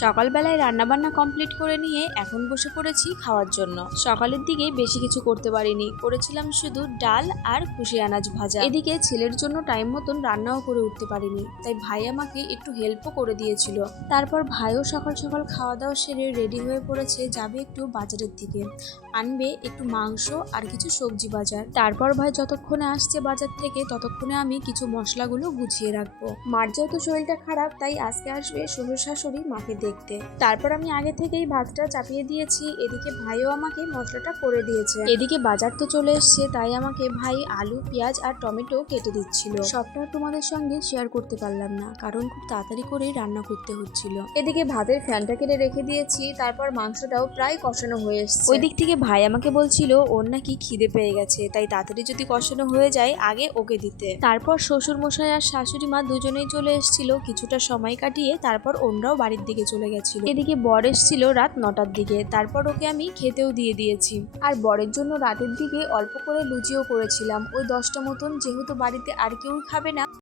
সকালবেলায় রান্নাবান্না কমপ্লিট করে নিয়ে এখন বসে পড়েছি খাওয়ার জন্য। সকালের দিকে বেশি কিছু করতে পারিনি, করেছিলাম শুধু ডাল আর খুশি আনাজ ভাজা। এদিকে ছেলের জন্য টাইম মতন রান্নাও করে উঠতে পারিনি, তাই ভাই আমাকে একটু হেল্পও করে দিয়েছিল। তারপর ভাইও সকাল সকাল খাওয়া দাওয়া সেরে রেডি হয়ে পড়েছে, যাবে একটু বাজারের দিকে, আনবে একটু মাংস আর কিছু সবজি বাজার। তারপর ভাই যতক্ষণে আসছে বাজার থেকে ততক্ষণে আমি কিছু মশলাগুলো গুছিয়ে রাখবো। মার যেহেতু শরীরটা খারাপ, তাই আজকে আসবে শ্বশুর শাশুড়ি মাকে দেখতে। তারপর আমি আগে থেকেই ভাতটা চাপিয়ে দিয়েছি, এদিকে ভাইও আমাকে মশলাটা করে দিয়েছে। এদিকে বাজার তো চলে এসছে, তাই আমাকে ভাই আলু, পেঁয়াজ আর টমেটো কেটে দিচ্ছিল। সবটা তোমাদের সঙ্গে শেয়ার করতে পারলাম না, কারণ খুব তাড়াতাড়ি করে রান্না করতে হচ্ছিল। এদিকে ভাতের ফ্যানটা কেটে রেখে দিয়েছি, তারপর মাংসটাও প্রায় কষানো হয়ে এসছে। ওই দিক থেকে ভাই আমাকে বলছিল ওর নাকি খিদে পেয়ে গেছে, তাই তাড়াতাড়ি যদি কষানো হয়ে যায় আগে ওকে দিতে। তারপর শ্বশুর মশাই আর শাশুড়ি মা দুজনেই চলে এসেছিল, কিছুটা সময় কাটিয়ে তারপর ওনরাও বাড়ির দিকে চলে গেছিল। এদিকে বর এসেছিল রাত 9টার দিকে, তারপর ওকে আমি খেতেও দিয়ে দিয়েছি। আর বরের জন্য রাতের দিকে অল্প করে লুচিও করেছিলাম, ওই 10টা মতন, যেহেতু বাড়িতে আর কেউ খাবে না।